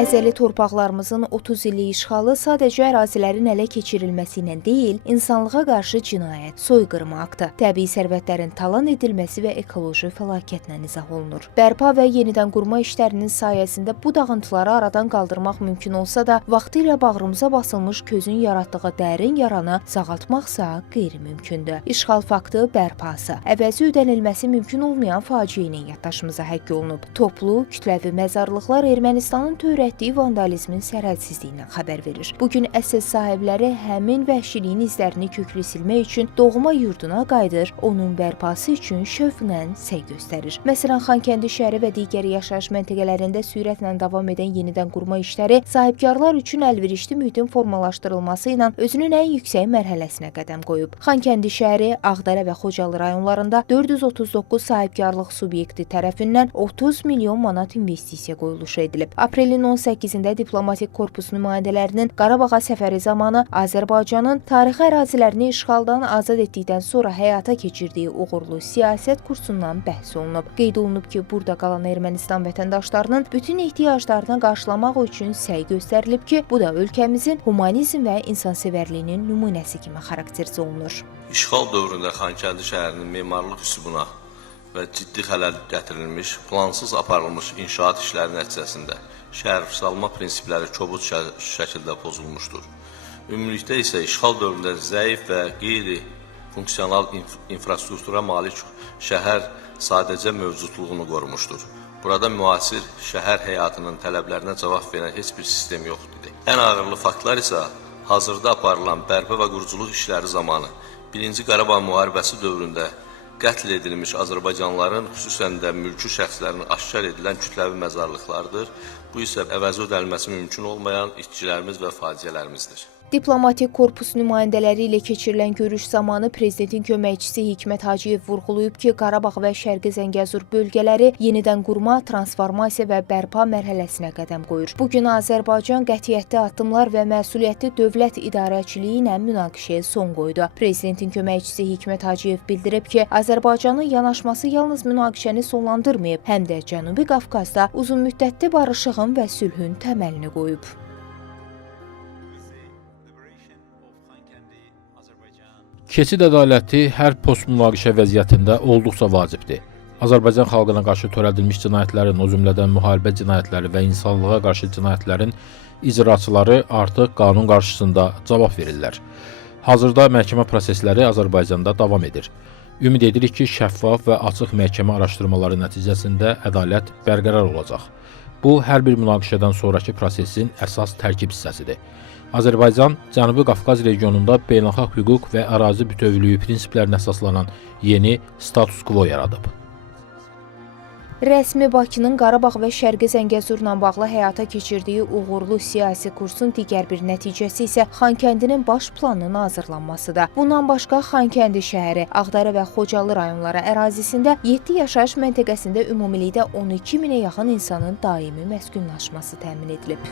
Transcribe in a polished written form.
Əzəli torpaqlarımızın 30 illik işğalı sadəcə ərazilərin ələ keçirilməsi ilə deyil, insanlığa qarşı cinayət, soyqırma aktı, təbii sərvətlərin talan edilməsi və ekoloji fəlakətlə izah olunur. Bərpa və yenidən qurma işlərinin sayəsində bu dağıntıları aradan qaldırmaq mümkün olsa da, vaxtilə bağrımıza basılmış közün yaratdığı dərin yaranı sağaltmaqsa qeyri-mümkündür. İşğal faktı bərpası, əvəzi ödənilməsi mümkün olmayan faciə ilə yaddaşımıza həkk olunub. Toplu, kütləvi məzarlıqlar Ermənistanın törətdiyi vandalizmin sərhədsizliyindən xəbər verir. Bugün əsas sahibləri həmin vəhşiliyin izlərini köklü silmək üçün doğma yurduna qayıdır, onun bərpası üçün şövqlə səy göstərir. Məsələn, Xankəndi şəhəri və digər yaşayış məntəqələrində sürətlə davam edən yenidən qurma işləri sahibkarlar üçün əlverişli mühitin formalaşdırılması ilə özünün ən yüksək mərhələsinə qədəm qoyub. Xankəndi şəhəri, Ağdərə və Xocalı rayonlarında 439 sahibkarlıq subyekti tərəfindən 30 milyon manat investisiya qoyuluşu edilib. Aprelin 18-də diplomatik korpus nümayəndələrinin Qarabağa səfəri zamanı Azərbaycanın tarixi ərazilərini işğaldan azad etdikdən sonra həyata keçirdiyi uğurlu siyasət kursundan bəhs olunub. Qeyd olunub ki, burada qalan Ermənistan vətəndaşlarının bütün ehtiyaclarını qarşılamaq üçün səy göstərilib ki, bu da ölkəmizin humanizm və insansevərliyinin nümunəsi kimi xarakterizə olunur. İşğal dövründə Xankəndi şəhərinin memarlıq üslubuna və ciddi xələl gətirilmiş, plansız aparılmış inşaat işləri nəticəsində şəhərsalma prinsipləri kobud şəkildə pozulmuşdur. Ümumilikdə isə işğal dövründə zəif və qeyri-funksional infrastruktura malik şəhər sadəcə mövcudluğunu qorumuşdur. Burada müasir şəhər həyatının tələblərinə cavab verən heç bir sistem yox idi. Ən ağırlı faktlar isə hazırda aparılan bərpa və quruculuq işləri zamanı 1-ci Qarabağ müharibəsi dövründə qətl edilmiş Azərbaycanlıların, xüsusən də mülki şəxslərin aşkar edilən kütləvi məzarlıqlardır. Bu isə əvəzi ödənilməsi mümkün olmayan itkilərimiz və faciələrimizdir. Diplomatik korpus nümayəndələri ilə keçirilən görüş zamanı Prezidentin köməkçisi Hikmət Hacıyev vurğulayıb ki, Qarabağ və Şərqi Zəngəzur bölgələri yenidən qurma, transformasiya və bərpa mərhələsinə qədəm qoyur. Bugün Azərbaycan qətiyyətli addımlar və məsuliyyətli dövlət idarəçiliyi ilə münaqişəyə son qoydu. Prezidentin köməkçisi Hikmət Hacıyev bildirib ki, Azərbaycanın yanaşması yalnız münaqişəni sonlandırmayıb, həm də Cənubi Qafqazda uzunmüddətli barışığın və sülhün təməlini qoyub. Keçid ədaləti hər post-münaqişə vəziyyətində olduqca vacibdir. Azərbaycan xalqına qarşı törədilmiş cinayətlərin, o cümlədən müharibə cinayətləri və insanlığa qarşı cinayətlərin icraçıları artıq qanun qarşısında cavab verirlər. Hazırda məhkəmə prosesləri Azərbaycanda davam edir. Ümid edirik ki, şəffaf və açıq məhkəmə araşdırmaları nəticəsində ədalət bərqərar olacaq. Bu, hər bir münaqişədən sonraki prosesin əsas tərkib hissəsidir. Azərbaycan, Cənubi Qafqaz regionunda beynəlxalq hüquq və ərazi bütövlüyü prinsiplərinə əsaslanan yeni status quo yaradıb. Rəsmi Bakının Qarabağ və Şərqi Zəngəzurla bağlı həyata keçirdiyi uğurlu siyasi kursun digər bir nəticəsi isə Xankəndinin baş planının hazırlanmasıdır. Bundan başqa Xankəndi şəhəri, Ağdərə və Xocalı rayonları ərazisində 7 yaşayış məntəqəsində ümumilikdə 12 minə yaxın insanın daimi məskunlaşması təmin edilib.